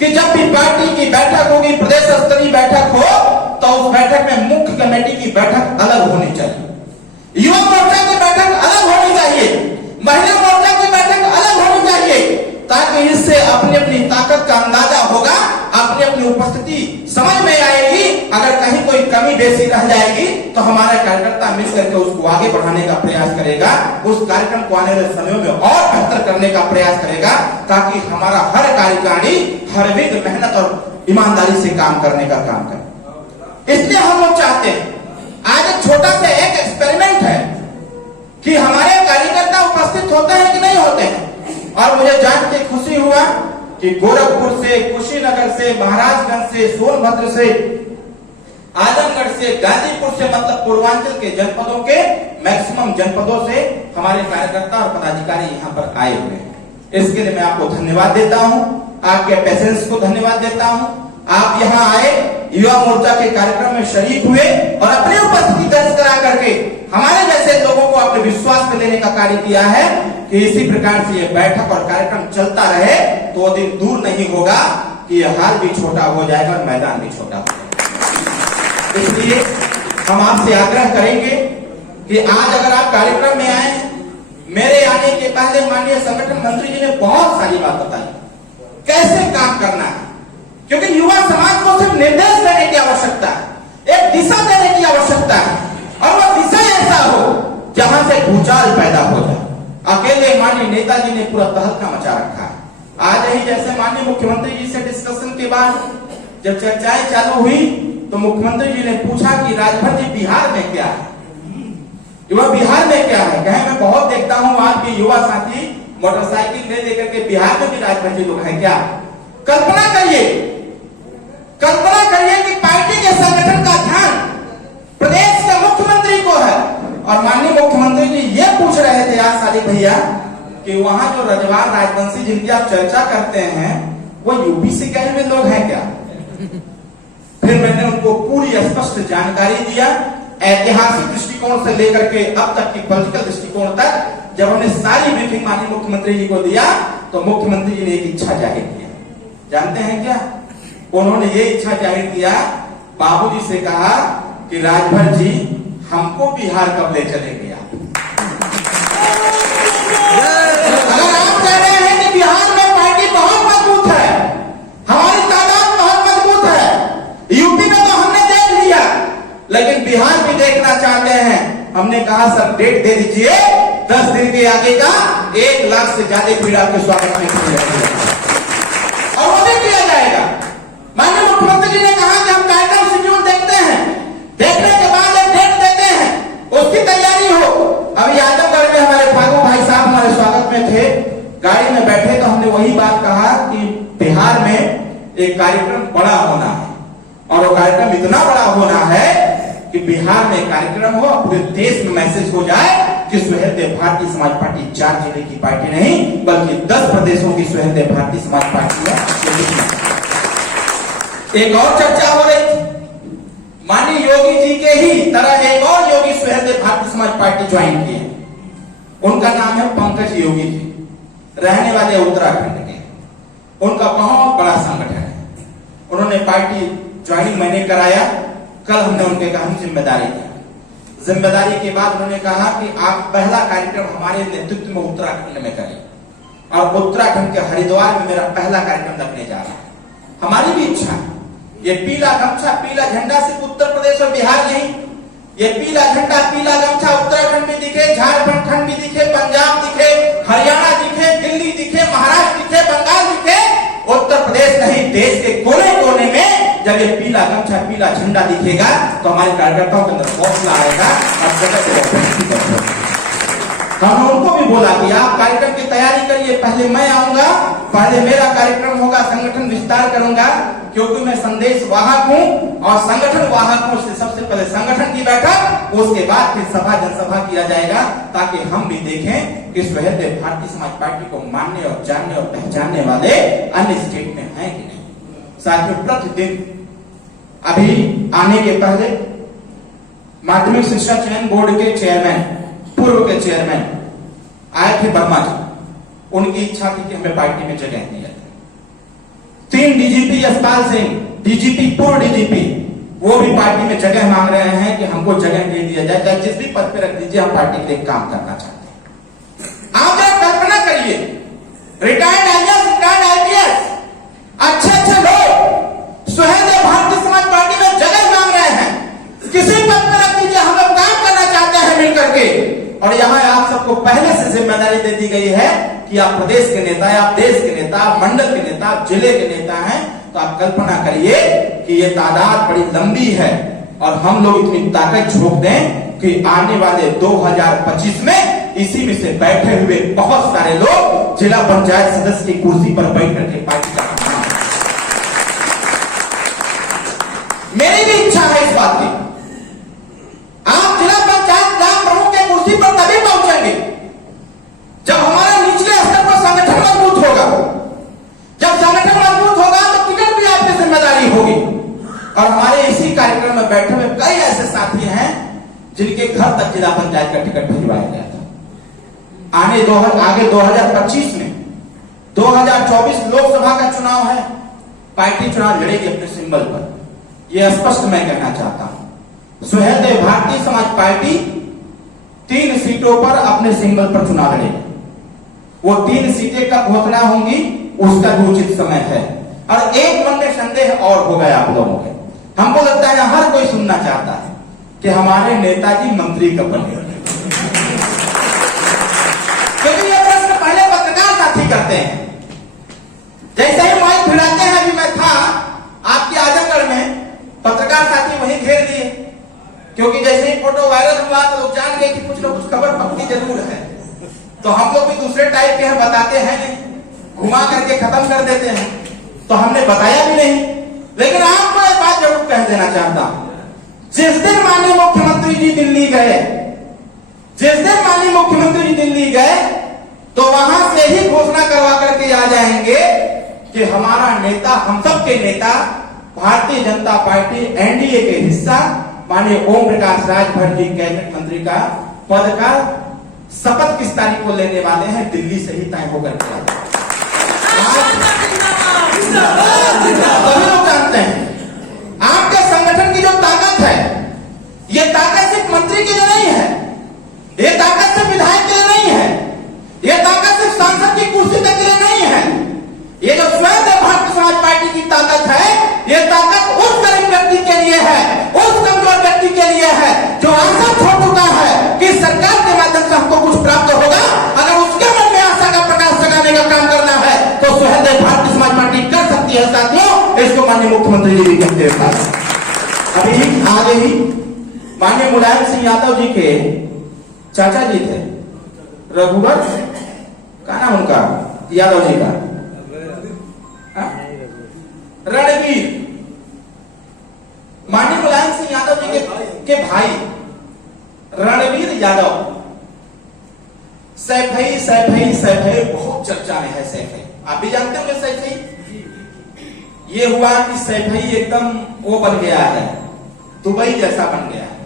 कि जब भी पार्टी की बैठक होगी, प्रदेश स्तरीय बैठक हो, तो उस बैठक में मुख्य कमेटी की बैठक अलग होनी चाहिए, युवा मोर्चा की बैठक अलग होनी चाहिए, महिला मोर्चा की बैठक अलग होनी चाहिए, ताकि इससे अपनी अपनी ताकत का अंदाजा होगा, अपनी अपनी उपस्थिति समझ में आएगी। अगर कहीं कोई कमी बेसी रह जाएगी तो हमारा कार्यकर्ता मिलकर के उसको आगे बढ़ाने का प्रयास करेगा, उस कार्यक्रम को आने वाले समय में और बेहतर करने का प्रयास करेगा, ताकि हमारा हर कार्यकारिणी हर विध मेहनत और ईमानदारी से काम करने का काम करे। इसलिए हम लोग चाहते हैं, आज एक छोटा सा एक एक्सपेरिमेंट है कि हमारे कार्यकर्ता उपस्थित होते हैं कि नहीं होते हैं। और मुझे जान के खुशी हुआ कि गोरखपुर से, कुशीनगर से, महाराजगंज से, सोनभद्र से, आजमगढ़ से, गाजीपुर से, मतलब पूर्वांचल के जनपदों के मैक्सिमम जनपदों से हमारे कार्यकर्ता और पदाधिकारी यहाँ पर आए हुए हैं। इसके लिए मैं आपको धन्यवाद देता हूँ, आपके पेशेंस को धन्यवाद देता हूँ। आप यहाँ आए, युवा मोर्चा के कार्यक्रम में शरीक हुए और अपनी उपस्थिति दर्ज करा करके हमारे जैसे लोगों को अपने विश्वास में लेने का कार्य किया है कि इसी प्रकार से ये बैठक और कार्यक्रम चलता रहे तो वो दिन दूर नहीं होगा कि ये हाल भी छोटा हो जाएगा और मैदान भी छोटा हो जाएगा। इसलिए हम आपसे आग्रह करेंगे कि आज अगर आप कार्यक्रम में आए, मेरे आने के पहले माननीय संगठन मंत्री जी ने बहुत सारी बात बताई कैसे काम करना है, क्योंकि युवा समाज को सिर्फ निर्देश देने की आवश्यकता है, एक दिशा देने की आवश्यकता है, और वह दिशा ऐसा हो जहां से भूचाल पैदा हो जाए। अकेले माननीय नेताजी ने पूरा तहलका मचा रखा है। आज ही जैसे माननीय मुख्यमंत्री जी से डिस्कशन के बाद जब चर्चाएं चालू हुई तो मुख्यमंत्री जी ने पूछा कि राजभर जी बिहार में क्या है, युवा बिहार में क्या है। कहे मैं बहुत देखता हूँ आज भी युवा साथी मोटरसाइकिल ले लेकर के बिहार में भी राजभर जी लोग हैं क्या। कल्पना करिए कि पार्टी के संगठन का ध्यान प्रदेश के मुख्यमंत्री को है और माननीय मुख्यमंत्री जी ये पूछ रहे थे आज सादिक भैया कि वहां जो रजवार राजवंशी जिनकी आप चर्चा करते हैं वो यूपी से गए हुए लोग हैं क्या। फिर मैंने उनको पूरी स्पष्ट जानकारी दिया, ऐतिहासिक दृष्टिकोण से लेकर के अब तक की पॉलिटिकल दृष्टिकोण तक। जब हमने सारी ब्रीफिंग माननीय मुख्यमंत्री जी को दिया तो मुख्यमंत्री जी ने एक इच्छा जाहिर किया, जानते हैं क्या। उन्होंने ये इच्छा जाहिर किया, बाबूजी से कहा कि राजभर जी हमको बिहार कब ले चलेंगे आप। अगर आप कह रहे हैं कि बिहार में पार्टी बहुत मजबूत है, हमारी तादाद बहुत मजबूत है, यूपी में तो हमने देख लिया, लेकिन बिहार भी देखना चाहते हैं। हमने कहा सर डेट दे दीजिए, 10 दिन के आगे का 1 लाख से ज्यादा भीड़ आपके स्वागत में और वो भी किया जाएगा। माननीय मुख्यमंत्री जी ने कहा कि हम कार्यक्रम शेड्यूल देखते हैं, देखने के बाद एक डेट देते हैं, उसकी तैयारी हो। अभी आजमगढ़ में हमारे फागू भाई साहब हमारे स्वागत में थे, गाड़ी में बैठे तो हमने वही बात कहा कि बिहार में एक कार्यक्रम बड़ा होना है और वो कार्यक्रम इतना बड़ा होना है कि बिहार में कार्यक्रम हो, पूरे देश में मैसेज हो जाए कि सुहेल देव भारतीय समाज पार्टी 4 जिले की पार्टी नहीं बल्कि 10 प्रदेशों की सुहेल देव भारतीय समाज पार्टी है। एक और चर्चा हो रही थी, माननीय योगी जी के ही तरह एक और योगी सुहेल देव भारतीय समाज पार्टी ज्वाइन किए, उनका नाम है पंकज योगी जी, रहने वाले उत्तराखंड के। उनका बहुत बड़ा संगठन है, उन्होंने पार्टी ज्वाइनिंग मैंने कराया, कल हमने उनके कहा जिम्मेदारी दी। जिम्मेदारी के बाद उन्होंने कहा कि आप पहला कार्यक्रम हमारे नेतृत्व में उत्तराखंड में करें और उत्तराखंड के हरिद्वार में मेरा पहला कार्यक्रम लगने जा रहा है। हमारी भी इच्छा है ये पीला गमछा पीला झंडा सिर्फ उत्तर प्रदेश और बिहार नहीं, ये पीला झंडा पीला गमछा उत्तराखंड में दिखे, झारखंड भी दिखे, पंजाब दिखे, हरियाणा दिखे, दिल्ली दिखे, महाराष्ट्र दिखे, बंगाल दिखे, उत्तर प्रदेश नहीं देश के कोने कोने में जब ये पीला गमछा पीला झंडा दिखेगा तो हमारे कार्यकर्ताओं के अंदर हौसला आएगा और हमने उनको भी बोला कि आप कार्यक्रम की तैयारी करिए, पहले मैं आऊंगा, पहले मेरा कार्यक्रम होगा, संगठन विस्तार करूंगा, क्योंकि मैं संदेश वाहक हूं और संगठन वाहक हूं। सबसे पहले संगठन की बैठक, उसके बाद फिर सभा जनसभा किया जाएगा, ताकि हम भी देखें कि सुहेल देव भारतीय समाज पार्टी को मानने और जानने और पहचानने वाले अन्य स्टेट में हैं कि नहीं। साथियों, प्रतिदिन अभी आने के पहले माध्यमिक शिक्षा चयन बोर्ड के चेयरमैन, पूर्व के चेयरमैन आए थे वर्मा जी, उनकी इच्छा थी कि हमें पार्टी में जगह दी जाए। तीन डीजीपी यशपाल सिंह, डीजीपी पूर्व डीजीपी, वो भी पार्टी में जगह मांग रहे हैं कि हमको जगह दे दिया जाए, चाहे जिस भी पद पे रख दीजिए, हम पार्टी के लिए काम करना चाहते हैं। आप जरा कल्पना करिए, रिटायर्ड आईएएस, रिटायर्ड आईपीएस, अच्छे लोग सुहेलदेव भारतीय समाज पार्टी में जगह मांग रहे हैं, किसी पद पे रख दीजिए, हम लोग काम करना चाहते हैं मिलकर के। और यहाँ आप सबको पहले से जिम्मेदारी दे दी गई है कि आप प्रदेश के नेता हैं, आप देश के नेता, आप मंडल के नेता, आप जिले के नेता हैं। तो आप कल्पना करिए कि ये तादाद बड़ी लंबी है और हम लोग इतनी ताकत झोंक दें कि आने वाले 2025 में इसी में से बैठे हुए बहुत सारे लोग जिला पंचायत सदस्य की कुर्सी पर बैठ करके पार्टी का काम। मेरी भी इच्छा है इस बात की, आप जिला पंचायत ब्लॉक प्रमुख के कुर्सी पर तभी पहुंचेंगे जब हमारे निचले स्तर पर संगठन मजबूत होगा। जब संगठन मजबूत होगा तो टिकट भी आपकी जिम्मेदारी होगी। और हमारे इसी कार्यक्रम में बैठे हुए कई ऐसे साथी हैं जिनके घर तक जिला पंचायत का टिकट भिजवाया गया था। आगे 2025 में 2024 लोकसभा का चुनाव है, पार्टी चुनाव लड़ेगी अपने सिंबल पर, यह स्पष्ट मैं कहना चाहता हूं। सुहेलदेव भारतीय समाज पार्टी 3 सीटों पर अपने सिंबल पर चुनाव लड़ेगी। वो 3 सीटें कब घोषणा होंगी उसका भी उचित समय है। और एक मन में संदेह और हो गया आप लोगों के, हमको लगता है हर कोई सुनना चाहता है कि हमारे नेताजी मंत्री कब बने, क्योंकि ये प्रश्न पहले पत्रकार साथी करते हैं। जैसे ही माइक भिड़ाते हैं, अभी मैं था आपके आजमगढ़ में, पत्रकार साथी वहीं घेर दिए, क्योंकि जैसे ही फोटो वायरल हुआ तो लोग जान गए कि कुछ न कुछ खबर पक्की जरूर है। तो हम लोग भी दूसरे टाइप के हैं, बताते हैं नहीं, घुमा करके खत्म कर देते हैं, तो हमने बताया भी नहीं। लेकिन आपको एक बात जरूर कह देना चाहता हूं, जिस दिन माननीय मुख्यमंत्री जी दिल्ली गए, जिस दिन माननीय मुख्यमंत्री जी दिल्ली गए, तो वहां से ही घोषणा करवा करके आ जाएंगे कि हमारा नेता, हम सब के नेता, भारतीय जनता पार्टी एनडीए के हिस्सा माननीय ओम प्रकाश राजभर जी कैबिनेट मंत्री का पद का शपथ किस तारीख को लेने वाले हैं, दिल्ली से ही तय होकर के सभी लोग जानते हैं। आपके संगठन की जो ताकत है, ये ताकत सिर्फ मंत्री के लिए नहीं है, ये ताकत सिर्फ विधायक के लिए नहीं है, ये ताकत सिर्फ सांसद की कुर्सी तक के लिए नहीं है। ये जो सुहेलदेव भारतीय समाज पार्टी की ताकत है, ये ताकत उस गरीब व्यक्ति के लिए है, उस कमजोर व्यक्ति के लिए है जो आशा छोड़ चुका है कि सरकार के माध्यम से हमको कुछ प्राप्त होगा। अगर उसके मन में आशा का प्रकाश जगाने का काम करना है तो सुहेलदेव भारतीय समाज पार्टी कर सकती है साथियों। इसको माननीय मुख्यमंत्री जी भी कहते हैं। अभी आगे ही माननीय मुलायम सिंह यादव जी के चाचा जी थे, रघुवर क्या नाम उनका, यादव जी का, रणवीर, माननीय मुलायम सिंह यादव जी के भाई रणवीर यादव, सैफई सैफई सैफई बहुत चर्चा में है। सैफई आप भी जानते होंगे। सैफई ये हुआ कि सैफई एकदम वो बन गया है, दुबई जैसा बन गया है।